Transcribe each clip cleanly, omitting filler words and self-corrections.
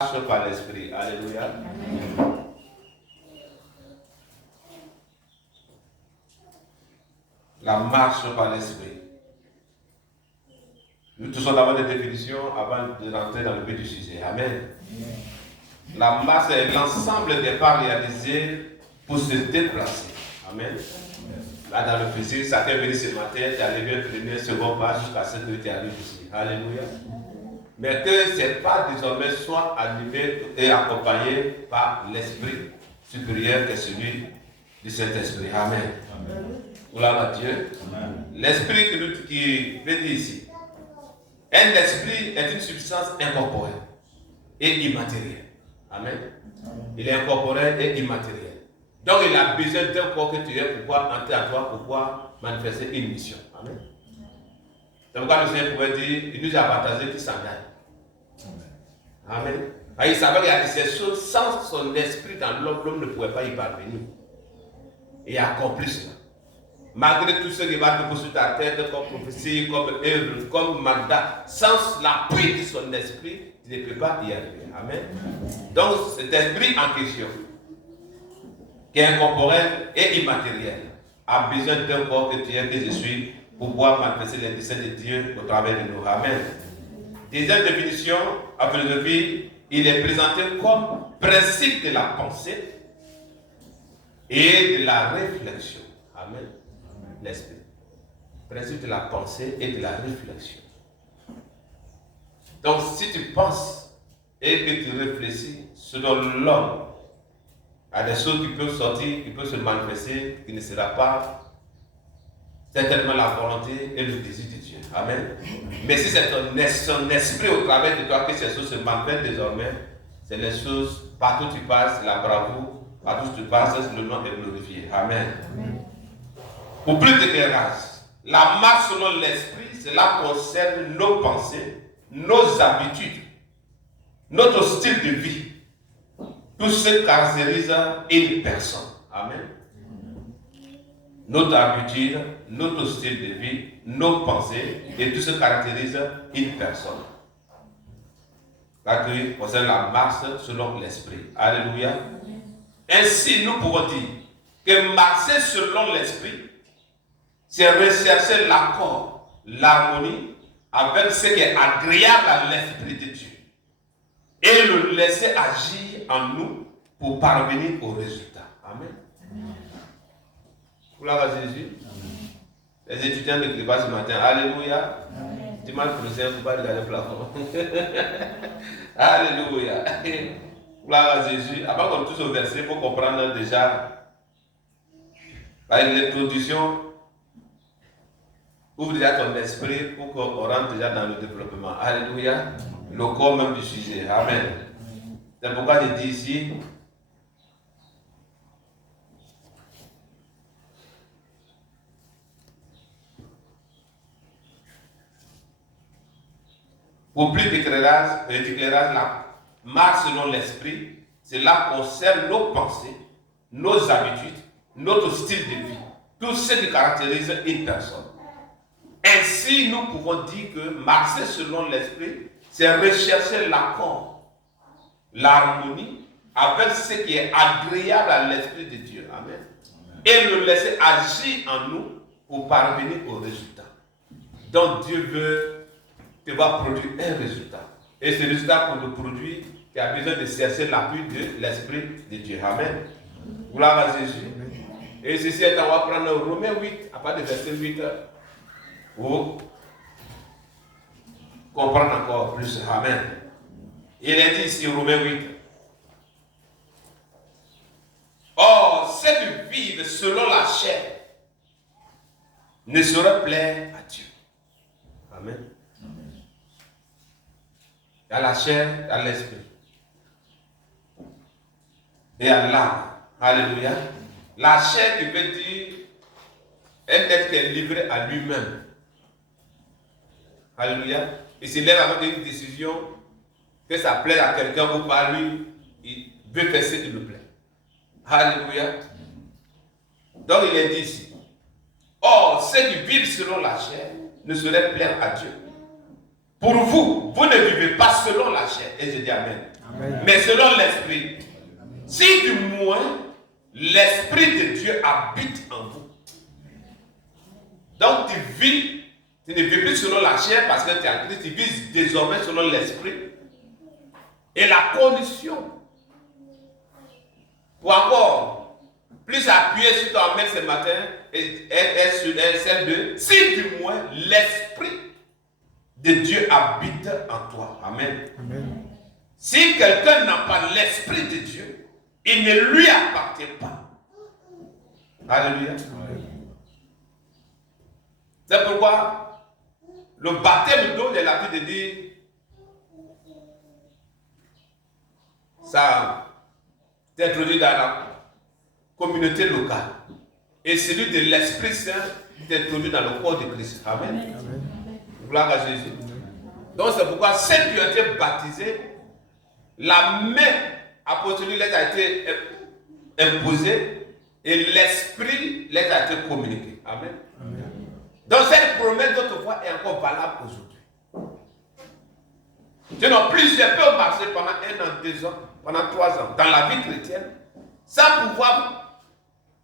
marche par l'esprit. Alléluia. Amen. La marche par l'esprit. Nous tous avons des définitions avant de rentrer dans le but du sujet. Amen. La marche est l'ensemble des pas réalisés pour se déplacer. Amen. Là, dans le physique, certains viennent ce matin, tu es arrivé le premier, second pas jusqu'à ce que tu arrives ici. Alléluia. Mais que ces pas désormais soient animés et accompagnés par l'esprit supérieur qui est celui du Saint-Esprit. Amen. Gloire à Dieu. L'esprit qui veut dire ici. Un esprit est une substance incorporelle et immatérielle. Amen. Il est incorporel et immatériel. Donc il a besoin d'un corps que tu es pour pouvoir entrer à toi, pour pouvoir manifester une mission. Amen. C'est pourquoi le Seigneur pouvait dire, il nous a partagé qui s'en aille. Amen. Il savait qu'il y a ces choses, sans son esprit dans l'homme, l'homme ne pouvait pas y parvenir. Et accomplir cela. Malgré tout ce qui va te sur ta tête, comme prophétie, comme œuvre, comme mandat, sans l'appui de son esprit, tu ne peux pas y arriver. Amen. Donc cet esprit en question, qui est incorporel et immatériel, a besoin d'un corps que tu es, que je suis, pour pouvoir manifester les desseins de Dieu au travers de nous. Amen. Deuxième définition, en philosophie, il est présenté comme principe de la pensée et de la réflexion. Amen. L'esprit. Principe de la pensée et de la réflexion. Donc, si tu penses et que tu réfléchis selon l'homme à des choses qui peuvent sortir, qui peuvent se manifester, qui ne sera pas certainement la volonté et le désir de Dieu. Amen. Mais si c'est son esprit au travers de toi que ces choses se manifestent désormais, c'est les choses, partout où tu passes, la bravoure, partout où tu passes, le nom est glorifié. Amen. Amen. Pour plus d'éclairage, la marche selon l'esprit, cela concerne nos pensées, nos habitudes, notre style de vie. Tout ce qui caractérise une personne. Amen. Notre habitude, notre style de vie, nos pensées et tout ce qui caractérise une personne. Ça concerne la marche selon l'esprit. Alléluia. Ainsi, nous pouvons dire que marcher selon l'esprit, c'est rechercher l'accord, l'harmonie avec ce qui est agréable à l'esprit de Dieu et le laisser agir en nous pour parvenir au résultat. Amen. Gloire à Jésus. Les étudiants ne crient pas ce matin. Alléluia. Tu m'as le Seigneur, il ne faut pas regarder le plafond. Alléluia. Gloire à Jésus. Avant qu'on touche au verset, il faut comprendre déjà avec l'introduction. Ouvre déjà ton esprit pour qu'on rentre déjà dans le développement. Alléluia. Le corps même du sujet. Amen. C'est pourquoi je dis ici, pour plus d'éclairage, la marche selon l'esprit, cela concerne nos pensées, nos habitudes, notre style de vie, tout ce qui caractérise une personne. Ainsi, nous pouvons dire que marcher selon l'esprit, c'est rechercher l'accord, l'harmonie avec ce qui est agréable à l'esprit de Dieu. Amen. Et le laisser agir en nous pour parvenir au résultat. Donc Dieu veut te voir produire un résultat. Et ce résultat pour le produire, tu as besoin de chercher l'appui de l'esprit de Dieu. Amen. Gloire à Jésus. Et ceci est, on va prendre Romains 8, à partir de verset 8. Pour comprendre encore plus. Amen. Il est dit ici, Romains 8. Or, ceux qui vivent selon la chair ne sauraient plaire à Dieu. Amen. Il y a la chair, il y a l'esprit. Et il y a l'âme. Alléluia. La chair qui veut dire un être qui est livré à lui-même. Alléluia. Il se lève avec une décision que ça plaît à quelqu'un ou pas lui. Il veut faire ce qui lui plaît. Alléluia. Donc il est dit ici. Or, ceux qui vivent selon la chair ne sauraient plaire à Dieu. Pour vous, vous ne vivez pas selon la chair. Et je dis Amen. mais selon l'esprit. Si du moins l'esprit de Dieu habite en vous. Donc tu ne vis plus selon la chair parce que tu es en Christ, tu vis désormais selon l'esprit. Et la condition pour encore plus appuyer sur toi-même ce matin est celle de si du moins l'esprit de Dieu habite en toi. Amen. Amen. Si quelqu'un n'a pas l'esprit de Dieu, il ne lui appartient pas. Alléluia. C'est pourquoi le baptême d'eau de la vie de dire ça t'introduit dans la communauté locale. Et celui de l'Esprit Saint t'introduit dans le corps de Christ. Amen. Amen. Gloire à Jésus. Donc c'est pourquoi ceux qui ont été baptisés, la main apostolique les a été imposée et l'Esprit les a été communiqué. Amen. Amen. Donc cette promesse d'autrefois est encore valable aujourd'hui. Sinon, plusieurs peuvent marcher pendant 1 an, 2 ans, pendant 3 ans, dans la vie chrétienne, sans pouvoir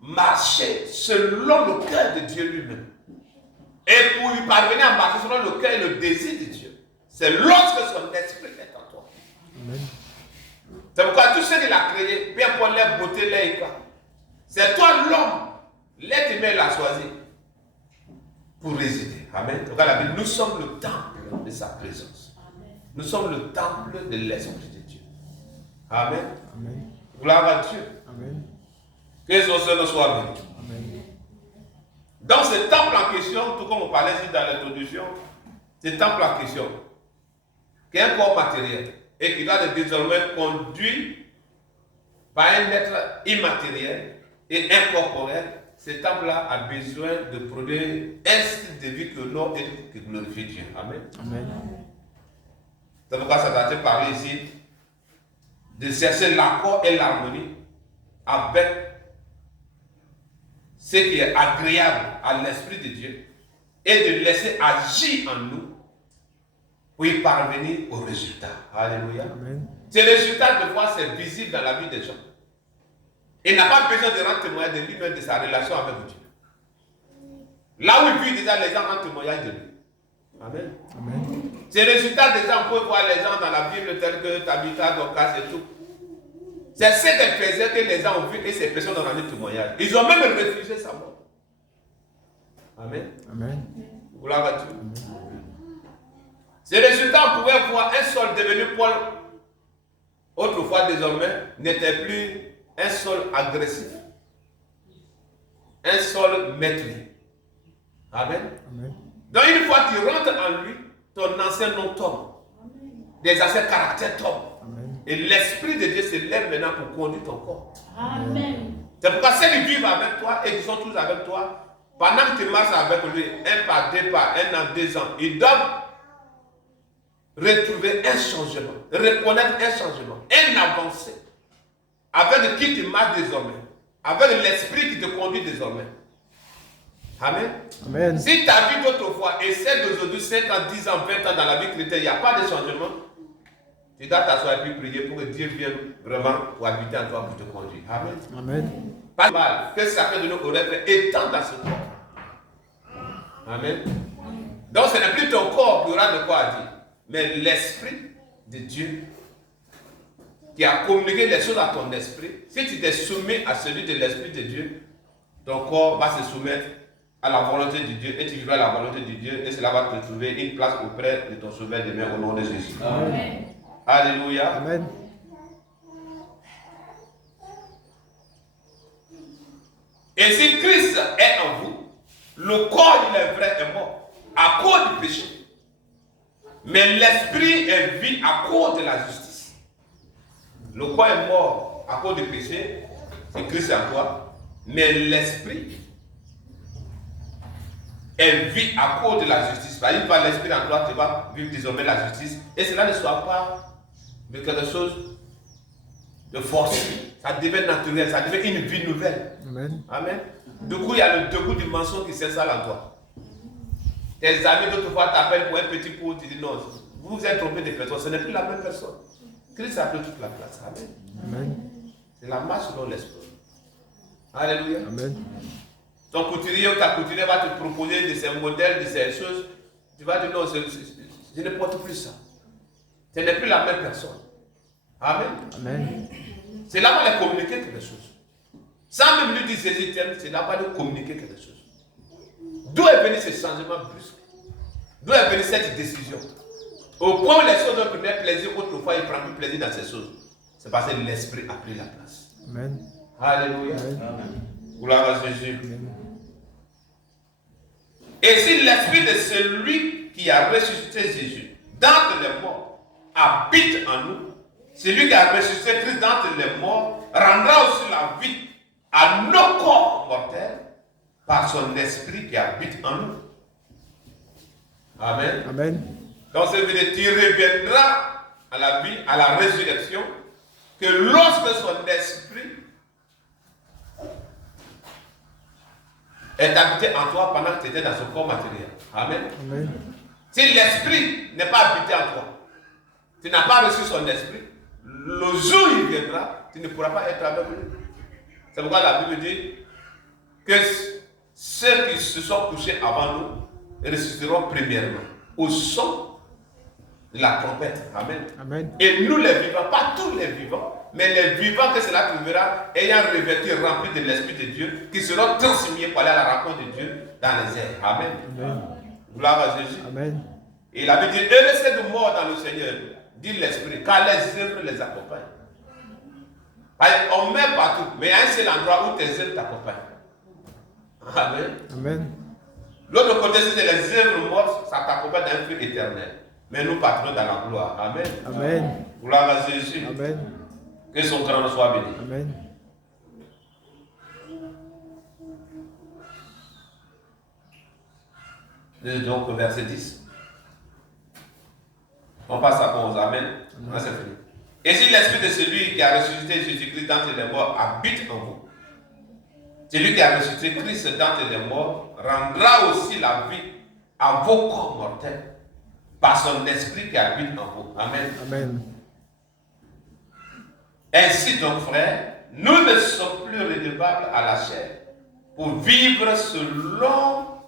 marcher selon le cœur de Dieu lui-même. Et pour y parvenir à marcher selon le cœur et le désir de Dieu, c'est lorsque son esprit est en toi. Amen. C'est pourquoi tout ce qu'il a créé, bien pour les beautés, les éclats, c'est toi l'homme, l'être humain l'a choisi pour résider. Amen. Regarde la Bible, nous sommes le temple de sa présence. Nous sommes le temple de l'Esprit de Dieu. Amen. Amen. Gloire à Dieu. Amen. Que son Seigneur soit béni. Amen. Dans ce temple en question, tout comme on parlait ici dans l'introduction, ce temple en question, qui est un corps matériel et qui doit être désormais conduit par un être immatériel et incorporel, ce temple-là a besoin de produire un style de vie que l'on et qui glorifie Dieu. Amen. Amen. C'est pourquoi ça doit être parlé ici de chercher l'accord et l'harmonie avec ce qui est agréable à l'Esprit de Dieu et de laisser agir en nous pour y parvenir au résultat. Alléluia. Amen. Ces résultats, de fois, c'est visible dans la vie des gens. Il n'a pas besoin de rendre témoignage de lui-même, de sa relation avec Dieu. Là où il vit déjà, les gens rendent témoignage de lui. Amen. Amen. Ces résultats, déjà, on peut voir les gens dans la Bible tels que Tabitha, Dorcas et tout. C'est ce qu'elle faisait que les gens ont vu et ces personnes ont rendu témoignage. Ils ont même refusé sa mort. Amen. Amen. Gloire à Dieu. Ces résultats, on pouvait voir un sol devenu Paul, autrefois désormais, n'était plus un sol agressif. Un sol maîtrisé. Amen. Amen. Donc une fois que tu rentres en lui, ton ancien nom tombe. Des anciens caractères tombent. Amen. Et l'Esprit de Dieu se lève maintenant pour conduire ton corps. Amen. C'est pourquoi ceux qui vivent avec toi et qui sont tous avec toi, pendant que tu marches avec lui, 1 pas, 2 pas, 1 an, 2 ans, ils doivent retrouver un changement, reconnaître un changement, un avancée, avec qui tu marches désormais, avec l'Esprit qui te conduit désormais. Amen. Amen. Si ta vie d'autrefois et celle d'aujourd'hui, 5 ans, 10 ans, 20 ans dans la vie chrétienne, il n'y a pas de changement, tu dois t'asseoir et puis prier pour que Dieu vienne vraiment pour habiter en toi, pour te conduire. Amen. Amen. Pas mal que chacun de nous aurait fait étant dans ce corps. Amen. Donc ce n'est plus ton corps qui aura de quoi dire, mais l'Esprit de Dieu qui a communiqué les choses à ton esprit. Si tu t'es soumis à celui de l'Esprit de Dieu, ton corps va se soumettre à la volonté de Dieu et tu vivras la volonté de Dieu et cela va te trouver une place auprès de ton Sauveur demain au nom de Jésus. Amen. Alléluia. Amen. Et si Christ est en vous, le corps, il est vrai, est mort à cause du péché. Mais l'esprit est vie à cause de la justice. Le corps est mort à cause du péché, c'est Christ en toi. Mais l'esprit est vie à cause de la justice. Par exemple, par l'esprit en toi, tu vas vivre désormais la justice. Et cela ne soit pas de quelque chose de forcé. Ça devient naturel, ça devient une vie nouvelle. Amen. Amen. Du coup, il y a le debout du mensonge qui s'installe en toi. Tes amis d'autrefois t'appellent pour un petit pot, tu dis non, vous vous êtes trompé de personne, ce n'est plus la même personne. Christ a pris toute la place. Amen. Amen. C'est la marche selon l'esprit. Alléluia. Amen. Ton couturier ou ta couturière va te proposer de ces modèles, de ces choses. Tu vas dire non, je ne porte plus ça. Ce n'est plus la même personne. Amen. Amen. C'est là-bas de communiquer quelque chose. Sans même lui dire Jésus t'aime, c'est là-bas de communiquer quelque chose. D'où est venu ce changement brusque? D'où est venue cette décision? Au point où les choses ont pris plaisir, autrefois il ne prend plus plaisir dans ces choses. C'est parce que l'esprit a pris la place. Amen. Alléluia. Amen. Gloire à Jésus. Amen. Et si l'esprit de celui qui a ressuscité Jésus d'entre les morts habite en nous, celui qui a ressuscité Christ d'entre les morts rendra aussi la vie à nos corps mortels par son esprit qui habite en nous. Amen. Amen. Donc ça veut dire que tu reviendras à la vie, à la résurrection, que lorsque son esprit est habité en toi pendant que tu étais dans son corps matériel. Amen. Amen. Si l'esprit n'est pas habité en toi, tu n'as pas reçu son esprit, le jour où il viendra, tu ne pourras pas être avec lui. C'est pourquoi la Bible dit que ceux qui se sont couchés avant nous ressusciteront premièrement au son de la trompette. Amen. Amen. Et nous les vivants, pas tous les vivants, mais les vivants que cela trouvera ayant revêtu remplis de l'Esprit de Dieu, qui seront transmis pour aller à la rencontre de Dieu dans les airs. Amen. Amen. Gloire à Jésus. Amen. Et la Bible dit, et restez de mort dans le Seigneur, dit l'Esprit, car les œuvres les accompagnent. On met partout, mais il y a un seul endroit où tes œuvres t'accompagnent. Amen. Amen. L'autre côté, c'est les œuvres mortes, ça t'accompagne dans un feu éternel. Mais nous partons dans la gloire. Amen. Amen. Gloire à Jésus. Amen. Que son grand soit béni. Amen. Donc, verset 10. On passe à 11. Amen. Là, c'est fini. Et si l'esprit de celui qui a ressuscité Jésus-Christ d'entre les morts habite en vous, celui qui a ressuscité Christ d'entre les morts rendra aussi la vie à vos corps mortels par son esprit qui habite en vous. Amen. Amen. Ainsi donc, frères, nous ne sommes plus redevables à la chair pour vivre selon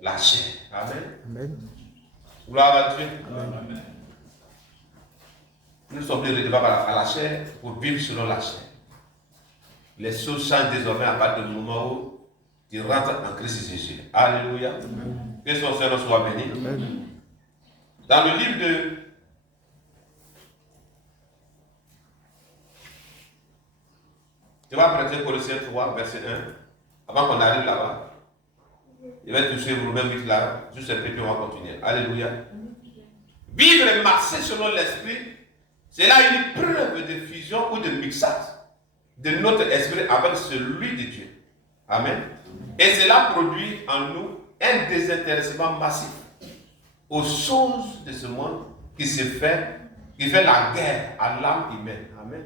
la chair. Amen. Amen. Gloire à Dieu. Amen. Nous ne sommes plus redevables à la chair pour vivre selon la chair. Les choses changent désormais à partir du moment où tu rentres en Christ Jésus. Alléluia. Amen. Que son Seigneur soit béni. Amen. Dans le livre de je vais prêter Colossiens 3, verset 1. Avant qu'on arrive là-bas, je vais toucher Romains 8 là, juste un peu, puis on va continuer. Alléluia. Vivre et marcher selon l'esprit, c'est là une preuve de fusion ou de mixage de notre esprit avec celui de Dieu. Amen. Et cela produit en nous un désintéressement massif aux choses de ce monde qui fait la guerre à l'âme humaine. Amen.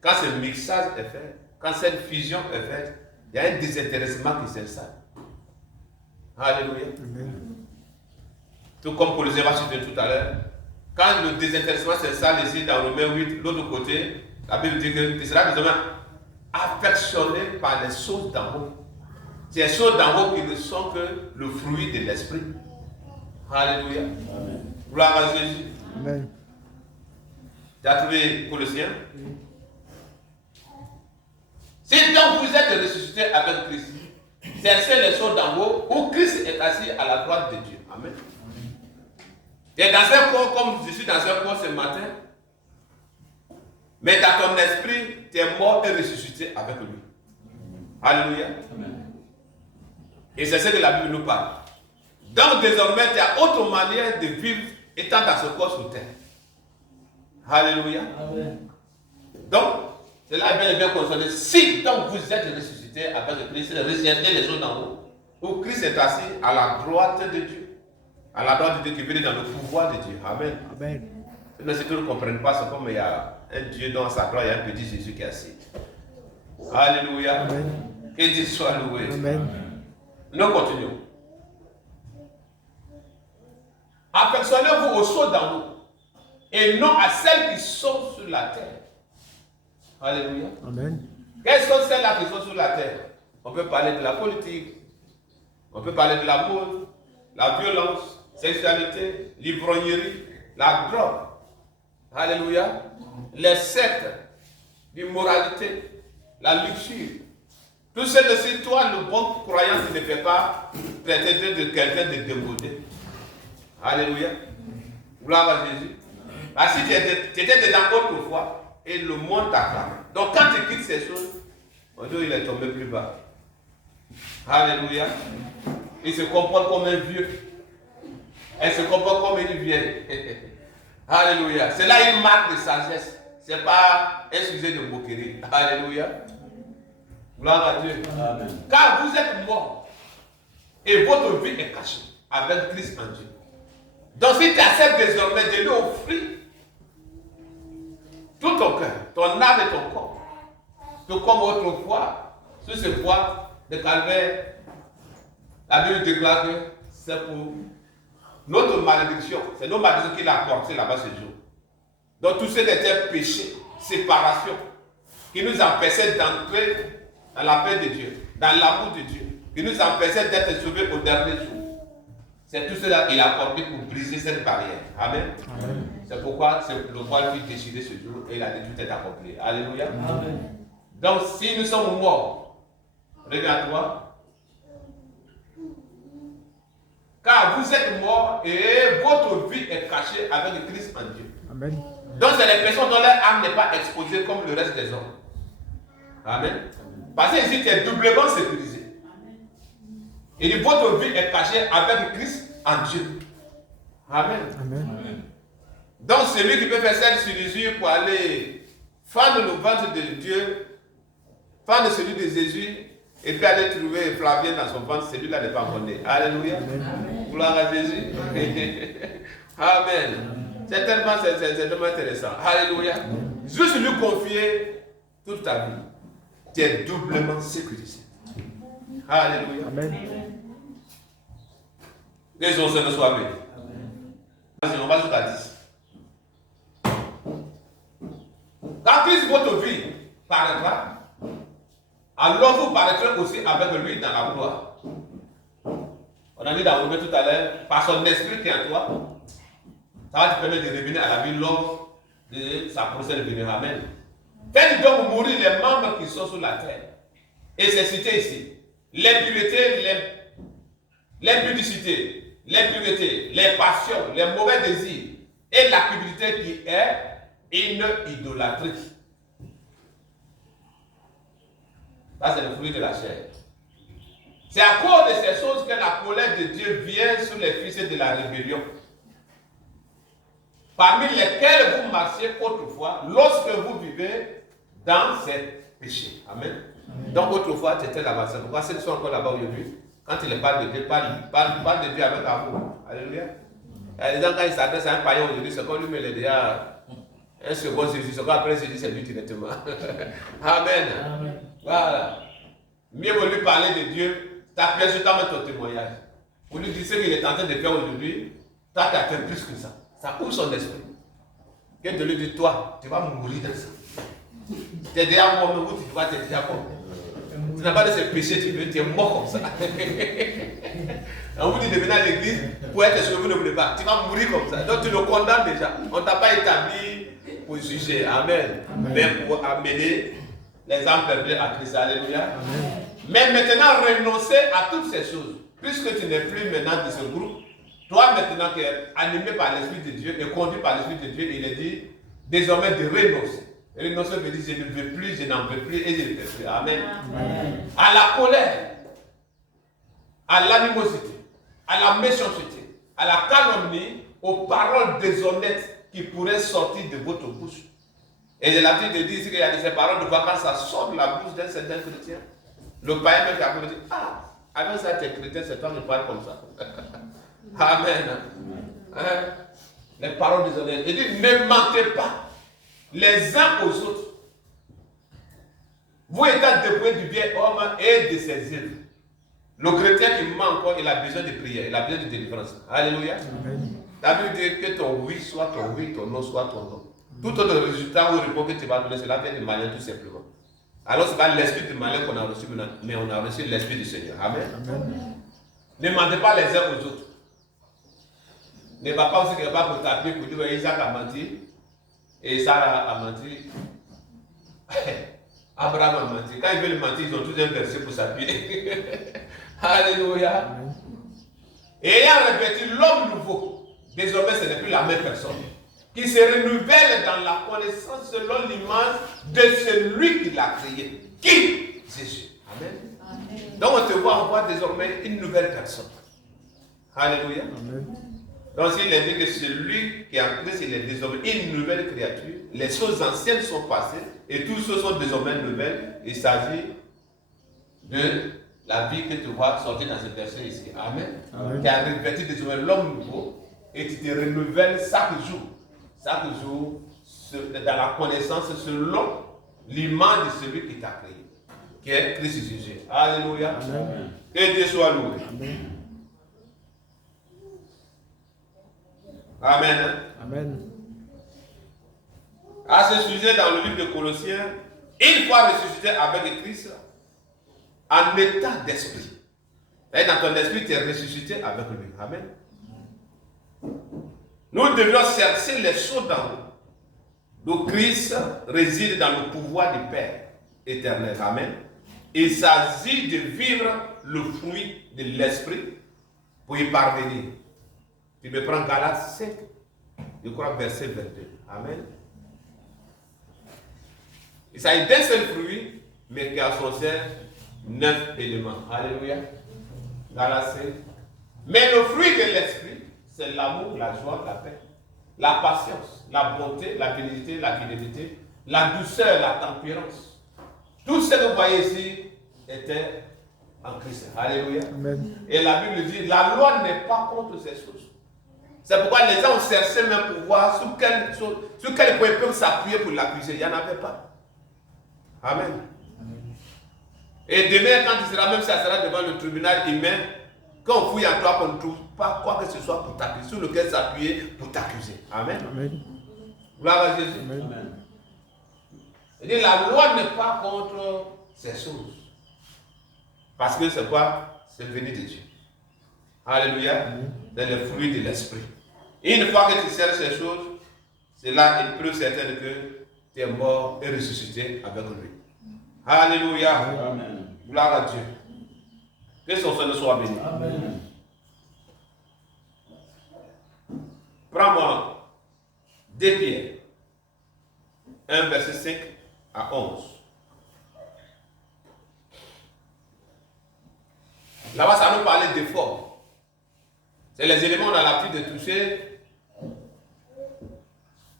Quand ce mixage est fait, quand cette fusion est faite, il y a un désintéressement qui s'installe. Alléluia. Amen. Tout comme Colossiens va citer tout à l'heure, quand le désintéressement s'installe ici dans Romains 8, l'autre côté, la Bible dit que tu seras désormais affectionné par les choses d'en haut. Ces choses d'en haut qui ne sont que le fruit de l'esprit. Alléluia. Amen. Gloire à Jésus. Amen. Tu as trouvé Colossiens? Si donc vous êtes ressuscité avec Christ, cherchez les choses d'en haut où Christ est assis à la droite de Dieu. Amen. Et dans un corps, comme je suis dans un corps ce matin, mais dans ton esprit, tu es mort et ressuscité avec lui. Alléluia. Amen. Et c'est ce que la Bible nous parle. Donc désormais, tu as autre manière de vivre étant dans ce corps sur terre. Alléluia. Amen. Donc, cela est bien consolé. Si donc vous êtes ressuscité avec Christ, recherchez les choses d'en haut, où Christ est assis à la droite de Dieu. À la droite de Dieu qui vient dans le pouvoir de Dieu. Amen. Amen. Si tu ne comprends pas, c'est comme il y a un Dieu dans sa gloire, il y a un petit Jésus qui est assis. Alléluia. Amen. Que Dieu soit loué. Amen. Nous continuons. Affectionnez-vous aux choses d'en haut et non à celles qui sont sur la terre. Alléluia. Amen. Quelles sont celles-là qui sont sur la terre? On peut parler de la politique, on peut parler de la mode, la violence, sexualité, l'ivrognerie, la drogue. Alléluia. Les sectes, l'immoralité, la luxure. Tout ceci, toi, le bon croyant, tu ne fais pas traiter de quelqu'un de démodé. Alléluia. Gloire à Jésus. Parce que tu étais dedans autrefois et le monde t'acclame. Donc quand tu quittes ces choses, mon Dieu, il est tombé plus bas. Alléluia. Il se comporte comme un vieux. Elle se comporte comme une vieille. Alléluia. C'est là une marque de sagesse. Ce n'est pas un sujet de moquerie. Alléluia. Gloire à Dieu. Amen. Car vous êtes morts et votre vie est cachée avec Christ en Dieu. Donc si tu acceptes désormais de lui offrir tout ton cœur, ton âme et ton corps, tout comme autrefois, sur ce bois de calvaire, la Bible déclare que c'est pour notre malédiction. C'est nos malédictions qu'il a apportées là-bas ce jour. Donc tout ce était péché, séparation, qui nous empêchait d'entrer dans la paix de Dieu, dans l'amour de Dieu, qui nous empêchait d'être sauvés au dernier jour. C'est tout cela qu'il a apporté pour briser cette barrière. Amen. Amen. C'est pourquoi c'est le voile qui décidait ce jour et il a dit tout est accompli. Alléluia. Amen. Donc si nous sommes morts, regarde-toi. Car vous êtes morts et votre vie est cachée avec Christ en Dieu. Amen. Donc c'est les personnes dont leur âme n'est pas exposée comme le reste des hommes. Amen. Parce que ici tu es doublement sécurisé. Il dit votre vie est cachée avec Christ en Dieu. Amen. Amen. Donc celui qui peut faire cette cirurgie pour aller fendre le ventre de Dieu, fendre celui de Jésus, et puis aller trouver Flavien dans son ventre, celui-là n'est pas encore né. Alléluia. Amen. Gloire à Jésus. Amen. Amen. C'est tellement intéressant. Alléluia. Amen. Juste lui confier toute ta vie. Tu es doublement sécurisé. Alléluia. Amen. Les autres ne soient bénis. On va jusqu'à 10. Quand Christ votre vie paraîtra, alors vous paraîtrez aussi avec lui dans la gloire. On a dit dans Romains tout à l'heure, par son esprit qui est en toi, ça va te permettre de revenir à la vie lors de sa prochaine venue. Amen. Faites donc mourir les membres qui sont sur la terre. Et c'est cité ici. L'impureté, l'impudicité, l'impureté, les passions, les mauvais désirs et la cupidité qui est une idolâtrie. Ça, c'est le fruit de la chair. C'est à cause de ces choses que la colère de Dieu vient sur les fils de la rébellion, parmi lesquels vous marchiez autrefois lorsque vous vivez dans ces péchés. Amen. Donc autrefois, tu étais là-bas. C'est pourquoi ceux qui sont encore là-bas aujourd'hui, quand il parle de Dieu, parle de Dieu avec amour. Alléluia. Les gens, quand ils s'adressent à un païen aujourd'hui, c'est qu'on lui met les déjà un second Jésus. C'est qu'après Jésus, c'est lui directement. Amen. Amen. Voilà. Mieux vaut lui parler de Dieu, t'appuyer sur ton témoignage. Pour lui dire ce qu'il est en train de faire aujourd'hui, toi, tu as fait plus que ça. Ça ouvre son esprit. Que de lui dire, toi, tu vas mourir dans ça. Tu es déjà mort, mais tu vas te déjà mort. Tu n'as pas de ce péché, tu es mort comme ça. On vous dit de venir à l'église pour être sauvé, vous ne voulez pas. Tu vas mourir comme ça. Donc tu le condamnes déjà. On ne t'a pas établi pour juger. Amen. Mais pour amener les âmes perdues à Christ. Alléluia. Amen. Mais maintenant, renoncer à toutes ces choses. Puisque tu n'es plus maintenant de ce groupe, toi maintenant qui es animé par l'Esprit de Dieu et conduit par l'Esprit de Dieu, il est dit désormais de renoncer. Renoncer veut dire je ne veux plus, je n'en veux plus et je ne veux plus. Amen. Amen. À la colère, à l'animosité, à la méchanceté, à la calomnie, aux paroles déshonnêtes qui pourraient sortir de votre bouche. Et j'ai l'habitude de dire qu'il y a de ces paroles de fois quand ça sort de la bouche d'un certain chrétien. Le païen même qui a dit, ah, avant ça, tu es chrétien, c'est toi qui parles comme ça. Amen. Hein? Les paroles déshonnêtes. Il dit, ne mentez pas les uns aux autres. Vous étant dépouillés du vieil homme et de ses œuvres. Le chrétien qui ment encore, il a besoin de prière, il a besoin de délivrance. Alléluia. La Bible dit que ton oui soit ton oui, ton non soit ton non. Tout autre résultat ou repos que tu vas donner, cela vient de malin tout simplement. Alors ce n'est pas l'esprit de malin qu'on a reçu, mais on a reçu l'esprit du Seigneur. Amen. Ne mentez pas les uns aux autres. Ne va pas aussi quelque part pour t'appeler pour dire Isaac a menti et Sarah a menti. Abraham a menti. Quand ils veulent mentir, ils ont tous un verset pour s'appuyer. Alléluia. Et ayant revêtu l'homme nouveau, désormais ce n'est plus la même personne, qui se renouvelle dans la connaissance selon l'image de celui qui l'a créé. Qui? Jésus. Amen. Amen. Donc on te voit désormais une nouvelle personne. Alléluia. Amen. Donc s'il est dit que celui qui est en Christ, il est désormais une nouvelle créature, les choses anciennes sont passées et toutes choses sont désormais nouvelles. Il s'agit de la vie que tu vois sortir dans ce verset ici. Amen. Amen. Qui a revêtu désormais l'homme nouveau et tu te renouvelles chaque jour. Chaque jour, dans la connaissance selon l'image de celui qui t'a créé, qui est Christ Jésus. Alléluia. Amen. Que Dieu soit loué. Amen. Amen. Amen. À ce sujet, dans le livre de Colossiens, une fois ressuscité avec Christ, en état d'esprit. Et dans ton esprit, tu es ressuscité avec lui. Amen. Nous devions chercher les choses d'en haut, d'où Christ réside dans le pouvoir du Père éternel. Amen. Il s'agit de vivre le fruit de l'esprit pour y parvenir. Tu me prends Galates 5, je crois verset 22. Amen. Il s'agit d'un seul fruit, mais qui a son sein 9 éléments. Alléluia. Galates 5. Mais le fruit de l'esprit, c'est l'amour, la joie, la paix, la patience, la bonté, la bénédiction, la fidélité, la douceur, la tempérance. Tout ce que vous voyez ici était en Christ. Alléluia. Amen. Et la Bible dit, la loi n'est pas contre ces choses. C'est pourquoi les gens ont cherché même pour voir sur quel point ils peuvent s'appuyer pour l'accuser. Il n'y en avait pas. Amen. Et demain, quand tu seras, même si ça sera devant le tribunal humain, quand on fouille en toi, qu'on ne trouve pas quoi que ce soit pour t'accuser, sur lequel s'appuyer pour t'accuser. Amen. Amen. Gloire à Jésus. Amen. Il dit, la loi n'est pas contre ces choses. Parce que c'est quoi? C'est venu de Dieu. Alléluia. C'est le fruit de l'esprit. Et une fois que tu cherches ces choses, c'est là une preuve certaine que tu es mort et ressuscité avec lui. Alléluia. Amen. Gloire à Dieu. Que son Seigneur soit béni. Amen. Prends-moi 2 Pierre 1 verset 5 à 11. Là-bas, ça nous parlait d'effort. C'est les éléments qu'on a l'habitude de toucher,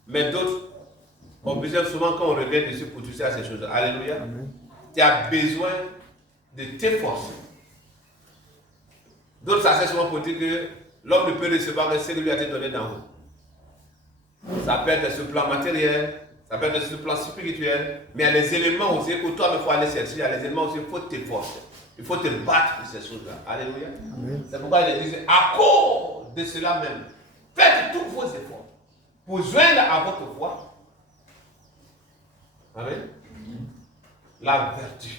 mais d'autres ont besoin souvent quand on revient dessus pour toucher à ces choses. Alléluia. Amen. Tu as besoin de t'efforcer. D'autres, ça c'est souvent pour dire que l'homme ne peut recevoir que ce qui lui a été donné d'en haut. Ça peut être sur le plan matériel, ça peut être sur le plan spirituel, mais il y a les éléments aussi que toi, il faut aller chercher. Il y a les éléments aussi, il faut t'efforcer. Il faut te battre pour ces choses-là. Alléluia. Amen. C'est pourquoi il dit, à cause de cela même, faites tous vos efforts pour joindre à votre foi. Amen. La vertu.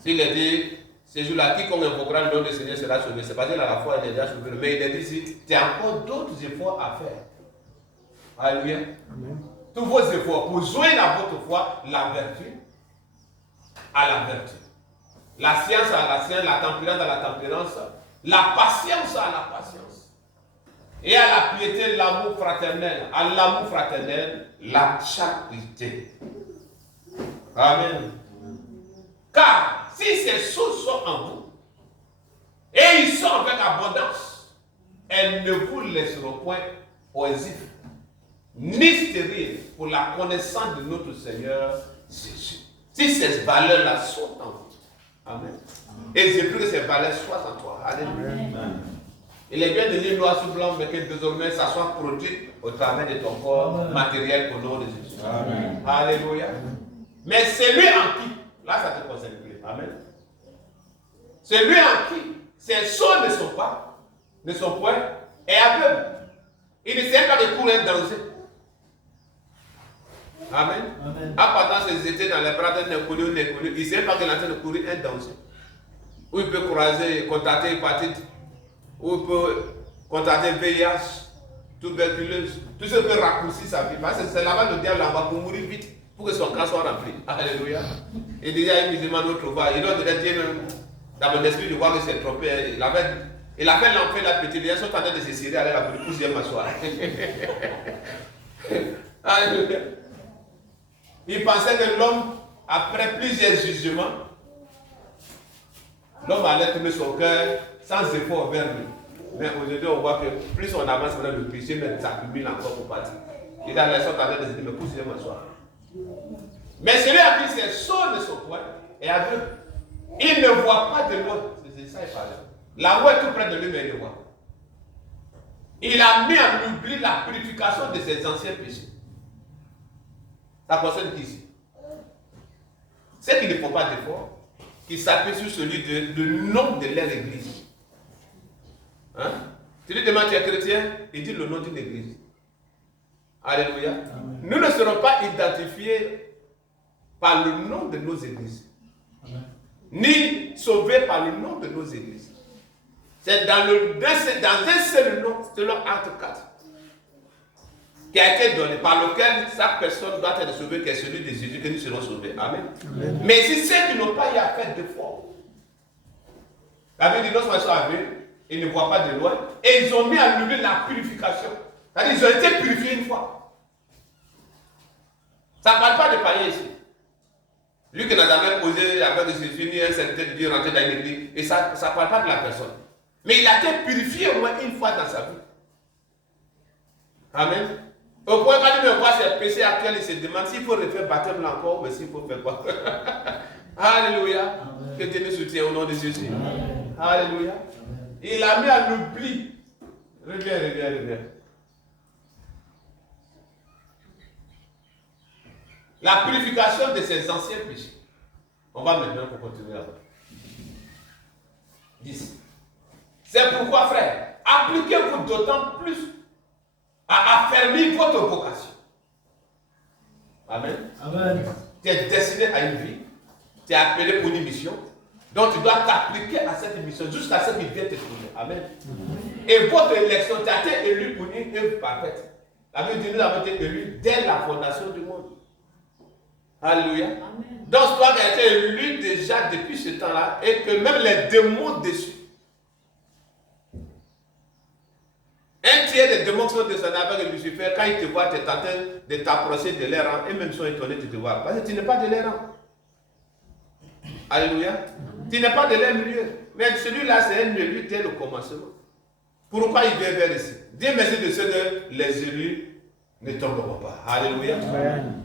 S'il est dit, ces jours-là, quiconque invoquera le nom du Seigneur sera sauvé. C'est pas dire à la foi, il est déjà sauvé. Mais il est dit ici, tu as encore d'autres efforts à faire. Alléluia. Amen. Tous vos efforts pour joindre à votre foi la vertu à la vertu. La science à la science, la tempérance à la tempérance, la patience à la patience. Et à la piété, l'amour fraternel. À l'amour fraternel, la charité. Amen. Car si ces choses sont en vous, et ils sont avec abondance, elles ne vous laisseront point oisifs, ni stériles pour la connaissance de notre Seigneur Jésus. Si ces valeurs-là sont en vous. Amen. Et je prie que ces valeurs soient en toi. Alléluia. Amen. Il est bien de lire noir sur blanc, mais que désormais ça soit produit au travers de ton corps matériel au nom de Jésus. Amen. Alléluia. Mais c'est lui en qui, là ça te concerne plus. Amen. Celui en qui ses soins ne sont point, est aveugle. Il ne sait pas de courir un danger. Amen. En partant ses étés dans les bras d'un inconnu ou d'inconnu, il ne sait pas qu'il est en train de courir un danger. Ou il peut croiser, contracter hépatite, ou il peut contracter VIH, tuberculose. Tout ça peut raccourcir sa vie. Parce que c'est là-bas le diable envoie pour mourir vite, pour que son corps soit rempli. Alléluia. Et déjà, il musulman l'autre fois, il doit dire même, dans mon esprit, de voir que c'est trompé. Il a fait l'enfer, la petite, ils sont en train de se serrer, aller la poussière m'asseoir. Alléluia. Il pensait que l'homme, après plusieurs jugements, l'homme allait tourner son cœur sans effort vers lui. Mais aujourd'hui, on voit que plus on avance vers le péché, mais ça accumule encore pour partir. Il a laissé en train de se dire, mais poussez m'asseoir. Mais celui à qui ses sauts ne sont point est aveugle. Il ne voit pas de loin. C'est ça, il parlait. La voix est tout près de lui, mais il ne voit. Il a mis en oubli la purification de ses anciens péchés. Ça concerne qui ici? C'est qu'il ne faut pas d'effort, qui s'appuie sur celui du nom de leur église. Hein? Tu lui demandes, tu es chrétien, il dit le nom d'une église. Alléluia. Amen. Nous ne serons pas identifiés par le nom de nos églises. Amen. Ni sauvés par le nom de nos églises. C'est dans un seul nom, selon Acte 4, qui a été donné, par lequel chaque personne doit être sauvée, qui est celui de Jésus, que nous serons sauvés. Amen. Amen. Mais si ceux qui n'ont pas eu à faire d'effort, la Bible dit, lorsqu'ils sont aveugles, ils ne voient pas de loin, et ils ont mis à l'oubli la purification. C'est-à-dire ils ont été purifiés une fois. Ça ne parle pas de païen ici. Lui qui n'a jamais posé avec de Jésus, ni un certain de Dieu rentrer dans l'église, et ça ne parle pas de la personne. Mais il a été purifié au moins une fois dans sa vie. Amen. Au point quand il me voit ses péchés actuels, il se demande s'il faut refaire baptême là encore, mais s'il faut faire quoi. Alléluia. Amen. Que Dieu nous soutienne au nom de Jésus. Amen. Alléluia. Amen. Il a mis à l'oubli. Reviens. La purification de ses anciens péchés. On va maintenant pour continuer là-bas. 10. C'est pourquoi, frère, appliquez-vous d'autant plus à affermir votre vocation. Amen. Amen. Tu es destiné à une vie. Tu es appelé pour une mission. Donc tu dois t'appliquer à cette mission jusqu'à ce qu'il vienne te trouver. Amen. Et votre élection, tu as été élu pour une œuvre parfaite. La Bible dit nous avons été élus dès la fondation du monde. Alléluia. Amen. Donc toi qui as été élu déjà depuis ce temps-là et que même les démons dessus. Un tiers des démons qui sont descendus avec Lucifer, quand ils te voient, tu es en train de t'approcher de leur rang, et même sont étonnés de te voir. Parce que tu n'es pas de leur rang. Alléluia. Tu n'es pas de leur milieu. Mais celui-là, c'est un élu dès le commencement. Pourquoi il vient vers ici? Dis merci de ceux que les élus ne tomberont pas. Alléluia. Amen.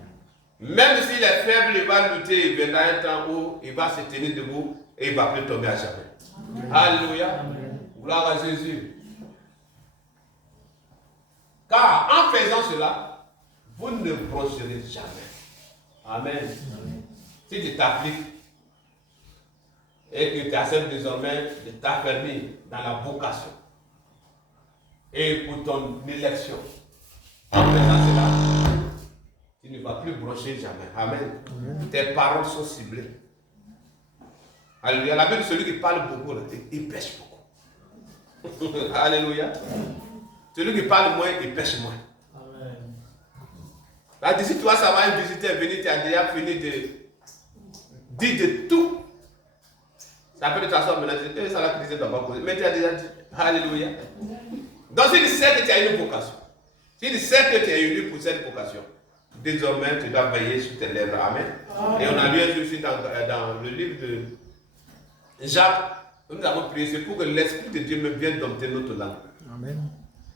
Même s'il est faible, il va lutter, il viendra un temps où il va se tenir debout et il ne va plus tomber à jamais. Amen. Alléluia. Amen. Gloire à Jésus. Car en faisant cela, vous ne brosserez jamais. Amen. Amen. Si tu t'appliques et que tu acceptes désormais de t'affermir dans la vocation et pour ton élection, en faisant cela, tu ne vas plus brocher jamais. Amen. Amen. Tes paroles sont ciblées. Alléluia. La Bible, celui qui parle beaucoup, il pêche beaucoup. Alléluia. Celui qui parle moins, il pêche moins. Amen. Là, d'ici, toi, ça va, un visiteur venir, tu as déjà fini de dire de tout. Ça peut te t'asseoir maintenant, tu dis, ça va que tu dois pas poser. Mais tu as déjà dit, alléluia. Donc, s'il sait que tu as une vocation, s'il sait que tu es élu pour cette vocation, désormais, tu dois veiller sur tes lèvres. Amen. Amen. Et on a lu un jour dans le livre de Jacques, nous avons prié, c'est pour que l'Esprit de Dieu me vienne dompter notre langue. Amen.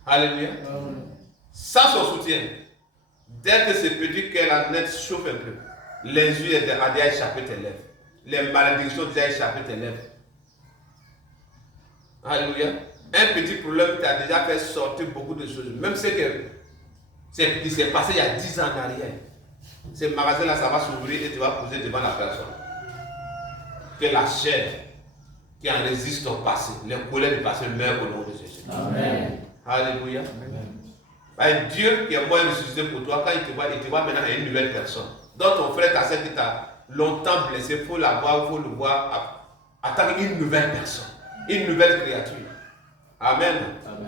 Alléluia. Amen. Sans son soutien, dès que ce petit cœur net chauffe un peu, les yeux ont déjà échappé tes lèvres. Les malédictions ont déjà échappé tes lèvres. Alléluia. Un petit problème t'a déjà fait sortir beaucoup de choses. Même ce qui s'est passé il y a 10 ans en arrière. Ce magasin-là, ça va s'ouvrir et tu vas poser devant la personne. Que la chair qui en résiste au passé. Les colères du passé meurent au nom de Jésus. Amen. Alléluia. Amen. Dieu qui est moins ressuscité pour toi, quand il te voit maintenant à une nouvelle personne. Donc ton frère, ta soeur qui t'a longtemps blessé, il faut la voir, il faut le voir en tant qu'une nouvelle personne, une nouvelle créature. Amen.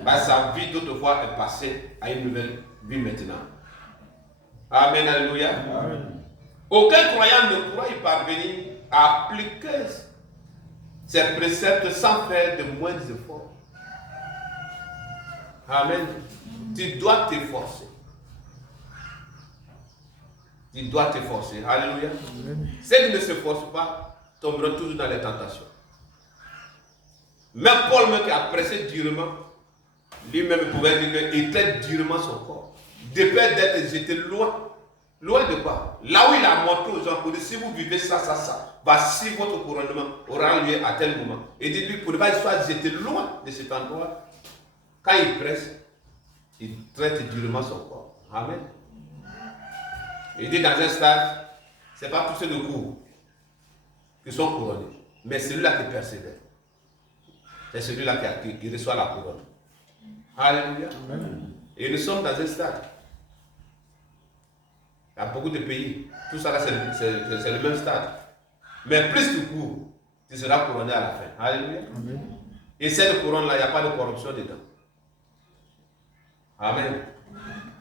Sa vie d'autrefois est passée à une nouvelle vie maintenant. Amen. Alléluia. Amen. Aucun croyant ne pourra y parvenir à appliquer ces préceptes sans faire de moindres efforts. Amen. Tu dois t'efforcer. Tu dois t'efforcer. Alléluia. Ceux qui ne s'efforcent pas tomberont toujours dans les tentations. Même Paul, qui a pressé durement, lui-même pouvait dire qu'il traite durement son corps. De peur d'être jeté loin. Loin de quoi? Là où il a montré aux gens, pour dire si vous vivez ça, voici votre couronnement aura lieu à tel moment. Et dites-lui, pour ne pas soit jeté loin de cet endroit, quand il presse, il traite durement son corps. Amen. Il dit dans un stade, ce n'est pas tous ceux de cours qui sont couronnés, mais celui-là qui persévère. C'est celui-là qui reçoit la couronne. Alléluia. Amen. Et nous sommes dans un stade. Il y a beaucoup de pays. Tout ça là, c'est le même stade. Mais plus tu cours, tu seras couronné à la fin. Alléluia. Amen. Et cette couronne-là, il n'y a pas de corruption dedans. Amen.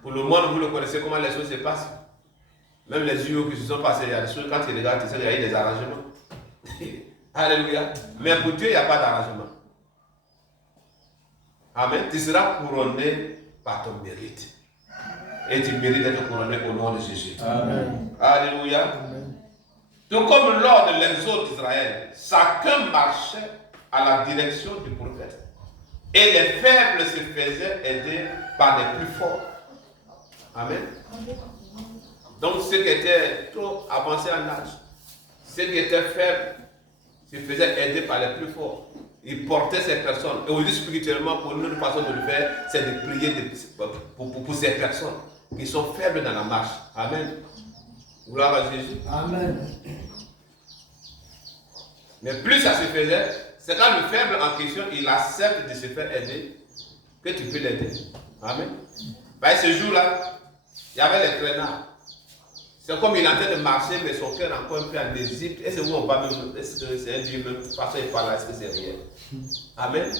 Pour le monde, vous le connaissez comment les choses se passent. Même les yeux qui se sont passés, il y a des choses, quand tu regardes, tu sais qu'il y a eu des arrangements. Alléluia. Mais pour Dieu, il n'y a pas d'arrangement. Amen. Tu seras couronné par ton mérite. Et tu mérites d'être couronné au nom de Jésus. Amen. Alléluia. Amen. Tout comme lors de l'exode d'Israël, chacun marchait à la direction du prophète. Et les faibles se faisaient aider par les plus forts. Amen. Donc ceux qui étaient trop avancés en âge, ceux qui étaient faibles, se faisaient aider par les plus forts. Ils portaient ces personnes. Et aujourd'hui, spirituellement, pour nous, une façon de le faire, c'est de prier pour ces personnes qui sont faibles dans la marche. Amen. Gloire à Jésus. Amen. Mais plus ça se faisait, c'est quand le faible en question, il accepte de se faire aider, que tu peux l'aider. Amen. Ben, ce jour-là, il y avait les traînards. C'est comme il est en train de marcher, mais son cœur encore un peu en Égypte. Est-ce que vous pas même, est-ce que c'est un Dieu même, parce qu'il parle là, est-ce que c'est rien? Amen.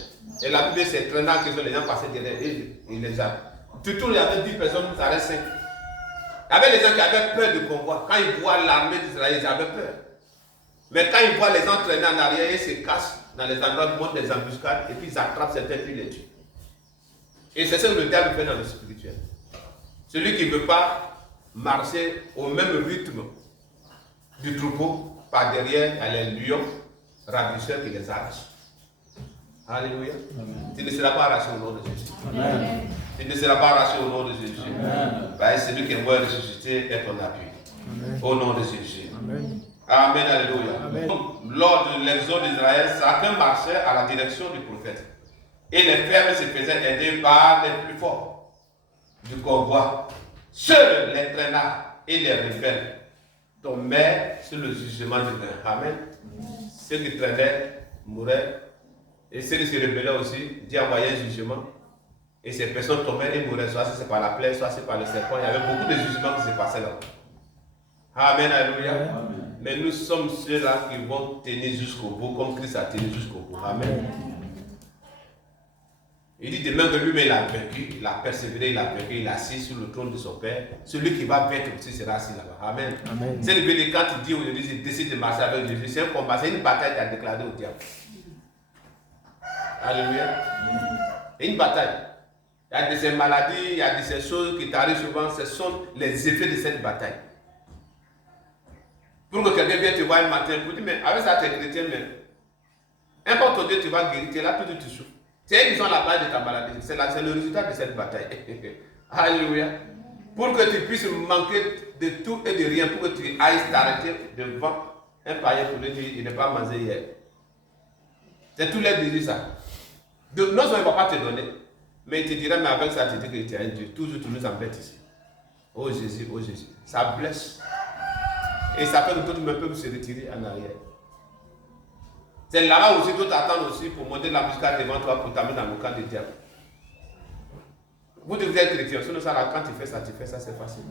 Et la Bible, c'est traînards qui sont les gens passés derrière et il les a. Tout il y avait 10 personnes, ça reste 5. Il y avait les gens qui avaient peur du convoi. Quand ils voient l'armée d'Israël, ils avaient peur. Mais quand ils voient les gens traîner en arrière, ils se cachent dans les endroits, ils montent des embuscades et puis ils attrapent certains puis les tuent. Et c'est ce que le diable fait dans le spirituel. Celui qui ne veut pas marcher au même rythme du troupeau, par derrière, il y a les lions ravisseurs qui les arrachent. Alléluia. Amen. Tu ne seras pas arraché au nom de Jésus. Amen. Tu ne seras pas arraché au nom de Jésus. Ben, celui qui est mort ressuscité est ton appui. Amen. Au nom de Jésus. Amen. Amen. Alléluia. Amen. Lors de l'exode d'Israël, chacun marchait à la direction du prophète. Et les faibles se faisaient aider par les plus forts du convoi. Seuls les traînards et les rebelles tombaient sur le jugement divin. Amen. Ceux qui traînaient mouraient. Et ceux qui se rebellaient aussi, Dieu envoyait un jugement. Et ces personnes tombaient et mouraient. Soit c'est par la plaie, soit c'est par le serpent. Il y avait beaucoup de jugements qui se passaient là. Amen. Alléluia. Amen. Mais nous sommes ceux-là qui vont tenir jusqu'au bout, comme Christ a tenu jusqu'au bout. Amen. Il dit demain que lui-même il a vaincu, il a persévéré, il a vaincu, il a assis sur le trône de son Père. Celui qui va vaincre aussi sera assis là-bas. Amen. Amen. C'est le but quand tu dis aujourd'hui, tu décides de marcher avec Jésus, c'est un combat, c'est une bataille qui a déclaré au diable. Alléluia. C'est une bataille. Il y a de ces maladies, il y a de ces choses qui t'arrivent souvent, ce sont les effets de cette bataille. Pour que quelqu'un vienne te voir un matin, pour dire, mais avec ça tu es chrétien, mais importe ton Dieu, tu vas guérir, tu es là, tout tu souffres. C'est eux qui sont la base de ta maladie. C'est le résultat de cette bataille. Alléluia. Pour que tu puisses manquer de tout et de rien, pour que tu ailles t'arrêter devant un païen pour lui dire, il n'est pas mangé hier. C'est tout l'air de dire ça. Non seulement il ne va pas te donner, mais il te dira, mais avec ça, tu dis que tu es un Dieu. Toujours tu nous embêtes ici. Oh Jésus, oh Jésus. Ça blesse. Et ça fait que tout le peuple se retirer en arrière. C'est là-bas aussi tout attendre aussi pour monter la muscade devant toi pour t'amener dans le camp du diable. Vous devez être chrétien, sinon ça, là, quand tu fais ça, c'est facile.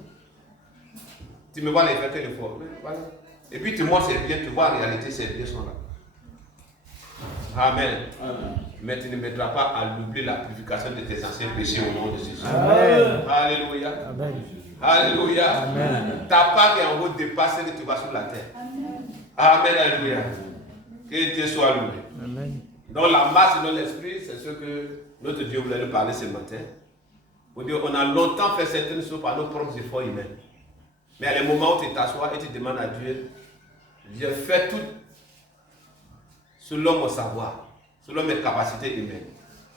Tu me vois les faire quelle fois. Voilà. Et puis tu montres c'est bien, tu vois en réalité ces biens sont là. Amen. Amen. Mais tu ne mettras pas à l'oubli la purification de tes anciens péchés au nom de Jésus. Amen. Alléluia. Amen. Alléluia. Amen. Ta part est en haut dépasse que tu vas sur la terre. Amen. Alléluia. Que Dieu soit loué. Amen. Donc la marche dans l'esprit, c'est ce que notre Dieu voulait nous parler ce matin. Pour dire, on a longtemps fait certaines choses par nos propres efforts humains. Mais à les moments où tu t'assois et tu demandes à Dieu, j'ai fait tout selon mon savoir, selon mes capacités humaines.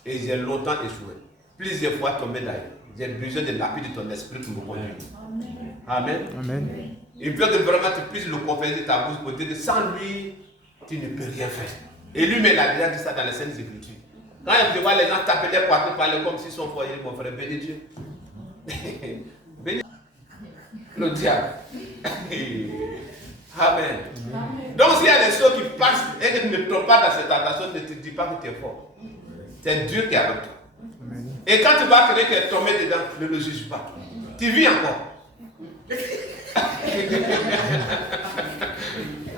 Et j'ai longtemps échoué. Plusieurs fois tombé d'ailleurs. J'ai besoin de l'appui de ton esprit pour me conduire. Amen. Amen. Il veut que vraiment tu puisses le confesser de ta bouche pour dire que sans lui, tu ne peux rien faire. Et lui-même, il a déjà dit ça dans les Saintes Écritures. Quand il voit les gens taper les poitrines, parler comme si son foyer, mon frère, bénis Dieu. Bénis le diable. Amen. Donc s'il y a des choses qui passent et que tu ne tombes pas dans cette tentation, ne te dis pas que tu es fort. C'est Dieu qui est avec toi. Et quand tu vas créer qu'elle tombe dedans, ne le juge pas. Tu vis encore.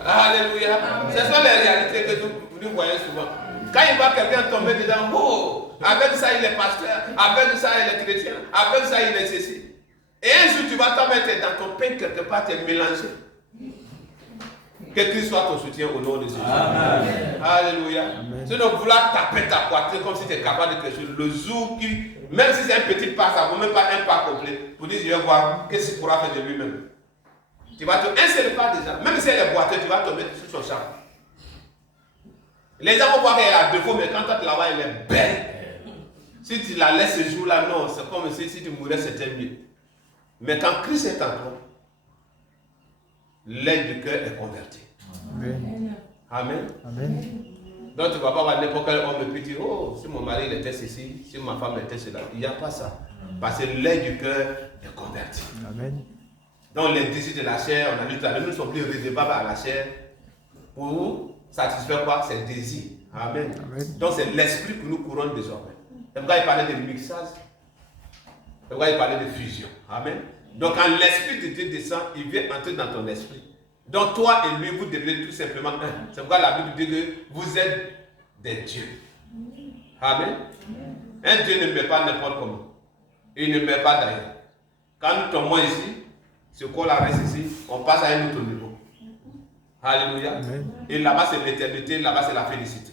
Alléluia. Ce sont les réalités que nous voyons souvent. Quand il voit quelqu'un tomber dedans, oh, avec ça il est pasteur, avec ça il est chrétien, avec ça il est ceci. Et un jour tu vas t'en mettre dans ton pain quelque part, tu es mélangé. Que Christ soit ton soutien au nom de Jésus. Amen. Alléluia. Sinon, vouloir taper ta poitrine comme si tu es capable de quelque chose. Le jour qui, même si c'est un petit pas, ça ne vaut même pas un pas complet. Pour dire, je vais voir qu'est-ce qu'il pourra faire de lui-même. Tu vas te un seul pas déjà. Même si elle est boiteuse, tu vas tomber sur son chapeau. Les gens vont voir qu'elle a défaut, mais quand tu la vois, elle est belle. Si tu la laisses ce jour-là, non, c'est comme si tu mourais, c'était mieux. Mais quand Christ est en toi, l'œil du cœur est converti. Amen. Amen. Amen. Donc tu ne vas pas voir n'importe quel homme et puis dire, oh, si mon mari était ceci, si ma femme était cela. Il n'y a pas ça. Parce que l'œil du cœur est converti. Amen. Donc les désirs de la chair, on a dit tout à l'heure, nous ne sommes plus réservables à la chair pour satisfaire quoi? Ses désirs. Amen. Amen. Donc c'est l'esprit que nous courons désormais. C'est pourquoi il parlait de mixage. C'est pourquoi il parlait de fusion. Amen. Donc quand l'esprit de Dieu descend, il vient entrer dans ton esprit. Donc toi et lui, vous devenez tout simplement un. C'est pourquoi la Bible dit que vous êtes des dieux. Amen. Un Dieu ne met pas n'importe comment. Il ne met pas d'ailleurs. Quand nous tombons ici, ce corps-là reste ici, on passe à un autre niveau. Alléluia. Amen. Et là-bas c'est l'éternité, là-bas c'est la félicité.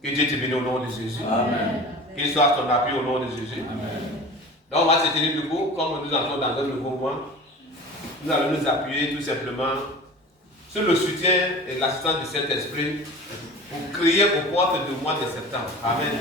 Que Dieu te bénisse au nom de Jésus. Amen. Qu'il soit ton appui au nom de Jésus. Amen. Donc on va se tenir debout, comme nous entrons dans un nouveau mois. Nous allons nous appuyer tout simplement sur le soutien et l'assistance du Saint-Esprit pour crier aux portes du mois de septembre. Amen.